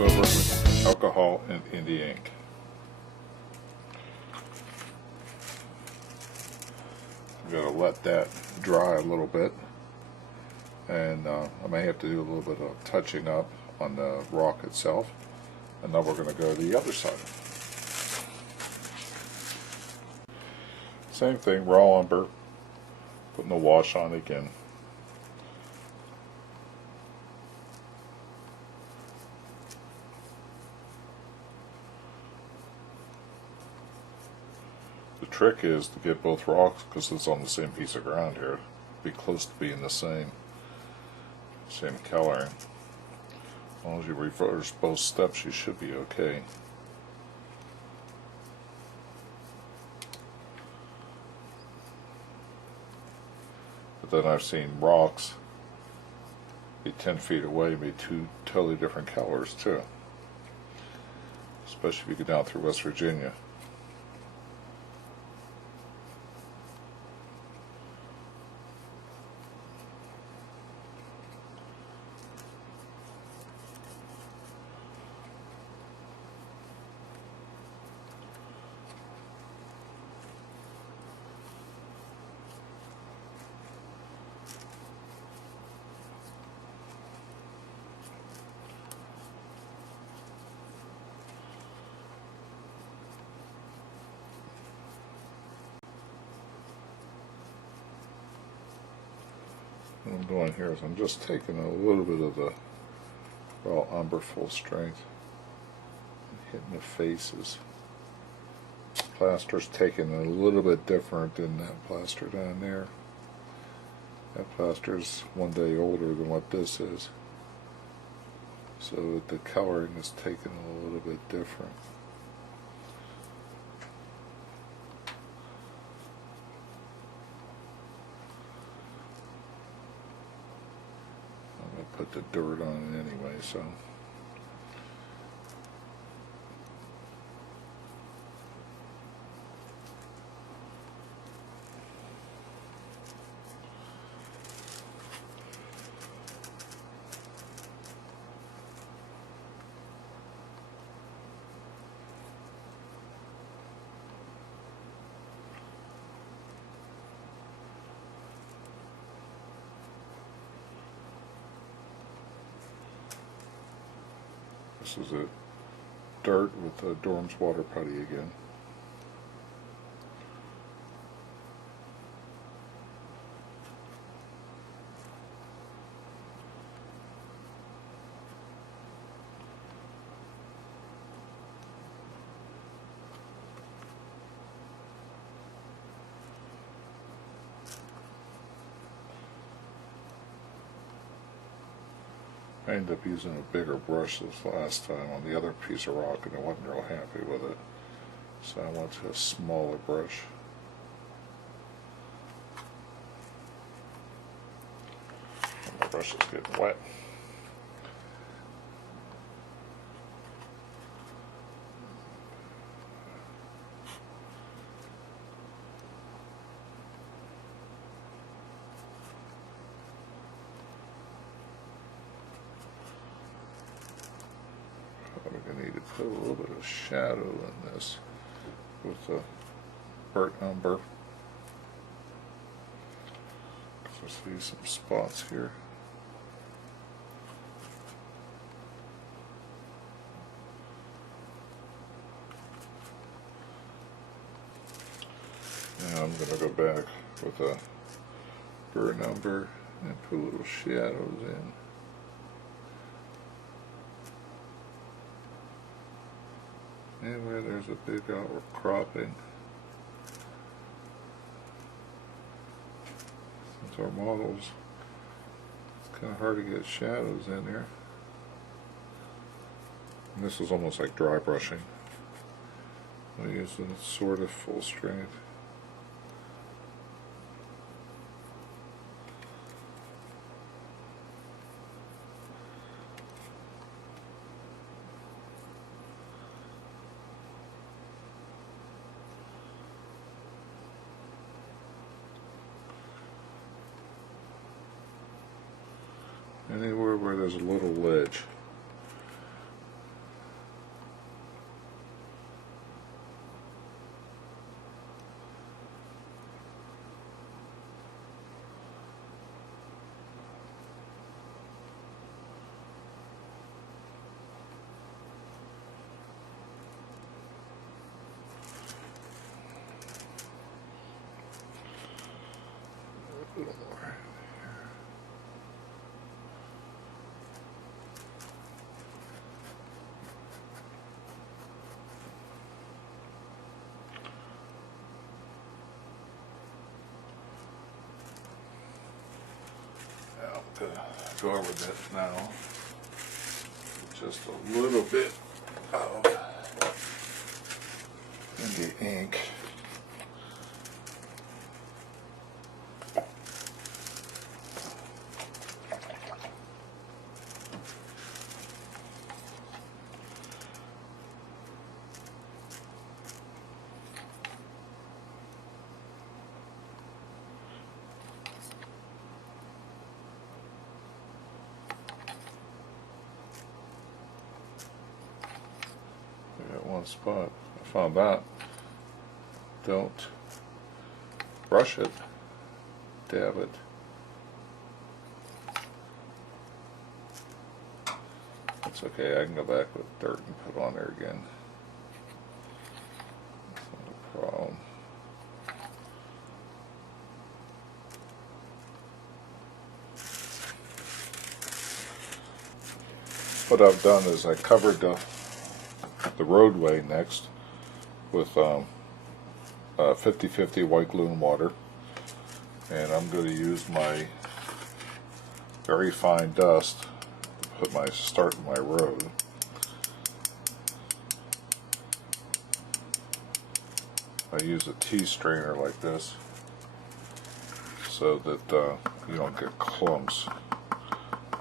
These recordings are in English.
over it with alcohol and India ink. I'm going to let that dry a little bit, and I may have to do a little bit of touching up on the rock itself, and then we're going to go to the other side. Same thing, raw umber, putting the wash on again. The trick is to get both rocks, because it's on the same piece of ground here, be close to being the same coloring. As long as you reverse both steps, you should be okay. But then I've seen rocks be 10 feet away and be two totally different colors too, especially if you go down through West Virginia. What I'm doing here is I'm just taking a little bit of the raw umber full strength and hitting the faces. Plaster's taken a little bit different than that plaster down there. That plaster's one day older than what this is, so the coloring is taken a little bit different. Put the dirt on it anyway, so this is a dirt with a Dorm's water putty again. I ended up using a bigger brush this last time on the other piece of rock, and I wasn't real happy with it, so I went to a smaller brush. And my brush is getting wet. We're going to need to put a little bit of shadow in this with the burnt umber. So I see some spots here. Now I'm going to go back with a burnt umber and put little shadows in. And where there's a big outcropping, since our models, it's kind of hard to get shadows in there. And this is almost like dry brushing. I'm using sort of full strength. Anywhere where there's a little ledge. little more. Now I'm going to go over that now. Just a little bit of the ink. One spot. I found that. Don't brush it, dab it. It's okay, I can go back with dirt and put it on there again. It's not a problem. What I've done is I covered the roadway next with 50-50 white glue and water, and I'm going to use my very fine dust to start my road. I use a tea strainer like this so that you don't get clumps.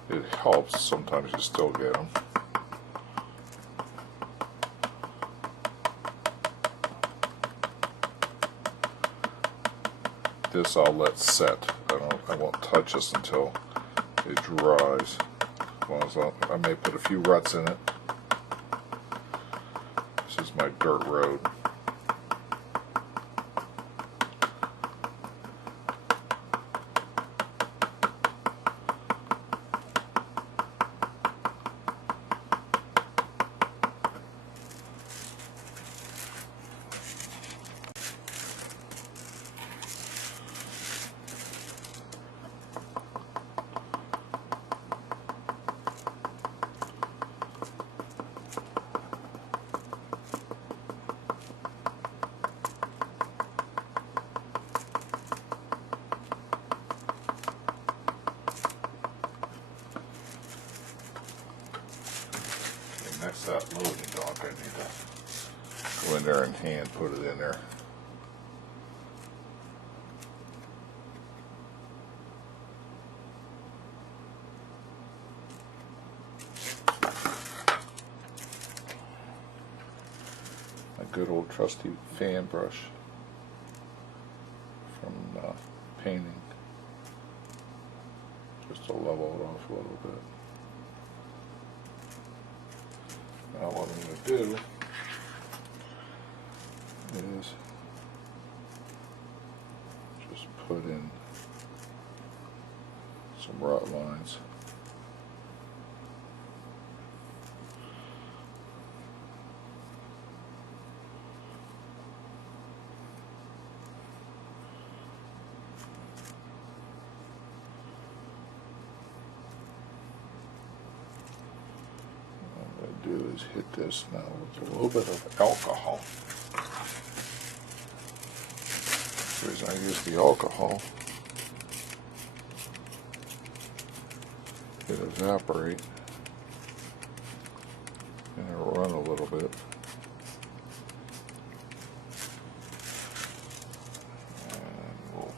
It helps, sometimes you still get them. This I'll let set. I won't touch this until it dries. I may put a few ruts in it. This is my dirt road. Next that loading dock, I need to go in there and hand put it in there. A good old trusty fan brush from painting, just to level it off a little bit. Now what I'm going to do is just put in some rut lines. Do is hit this now with a little bit of alcohol. The reason I use the alcohol, it evaporate and it'll run a little bit. And we'll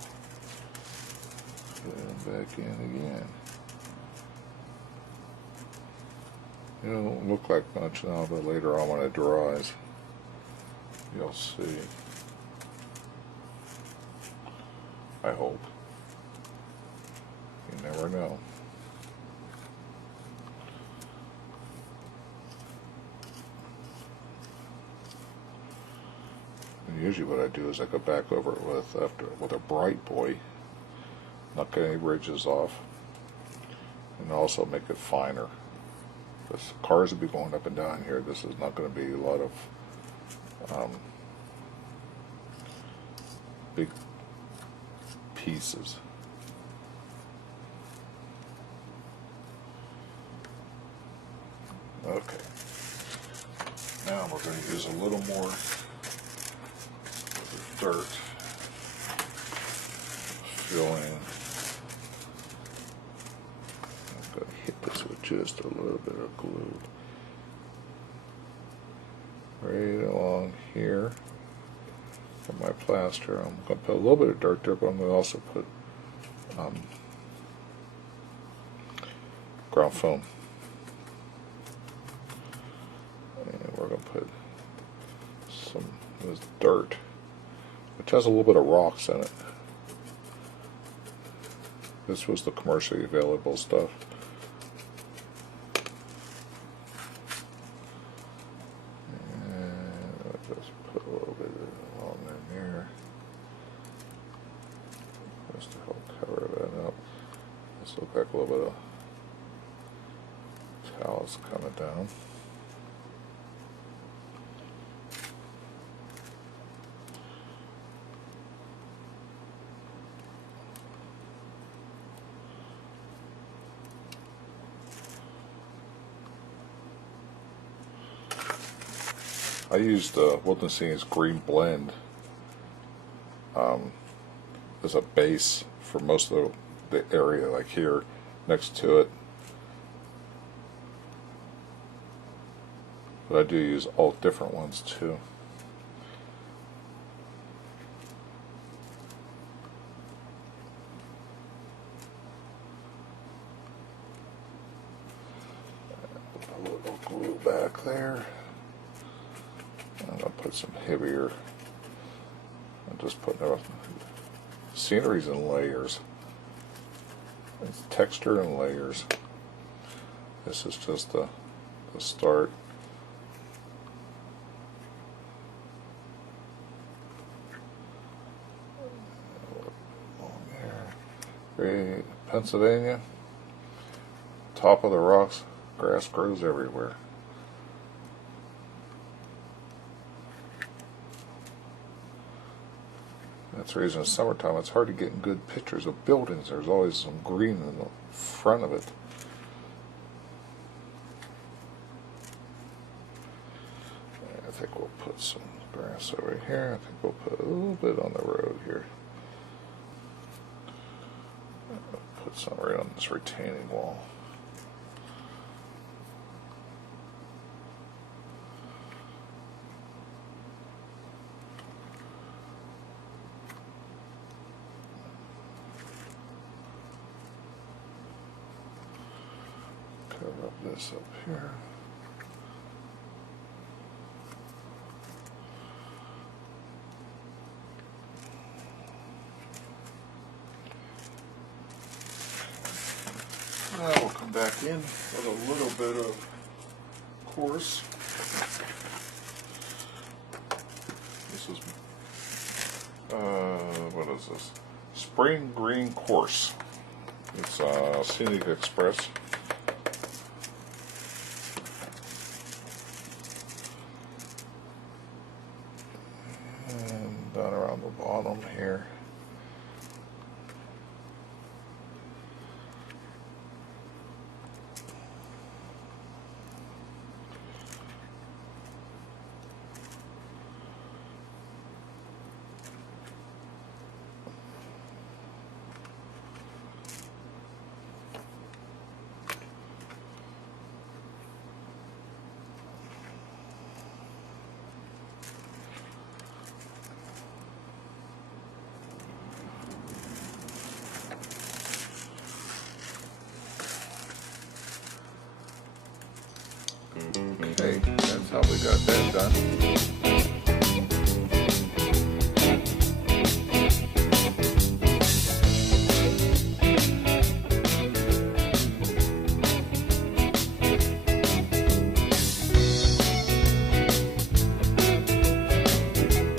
put it back in again. It don't look like much now, but later on when it dries, you'll see. I hope. You never know. And usually what I do is I go back over it with a bright boy, knock any ridges off, and also make it finer. Because cars will be going up and down here. This is not going to be a lot of big pieces. Okay. Now we're going to use a little more dirt. Filling. I'm going to hit this with just a little bit of glue. Right along here for my plaster. I'm going to put a little bit of dirt there, but I'm going to also put ground foam. And we're going to put some of this dirt, which has a little bit of rocks in it. This was the commercially available stuff. And I'll just put a little bit along in there, just to help cover that up. This looks like a little bit of talus coming down. I used Wildenstein's Green Blend as a base for most of the area, like here next to it. But I do use all different ones too. Put a little glue back there. I'm going to put some heavier. I'm just putting it. Scenery's in layers. It's texture and layers. This is just the start. There. Pennsylvania. Top of the rocks. Grass grows everywhere. That's the reason in summertime it's hard to get good pictures of buildings. There's always some green in the front of it. I think we'll put some grass over here. I think we'll put a little bit on the road here. Put some right on this retaining wall. Cover up this up here. Now we'll come back in with a little bit of coarse. This is, what is this? Spring Green Coarse. It's Scenic Express. And down around the bottom here. Okay, that's how we got that done.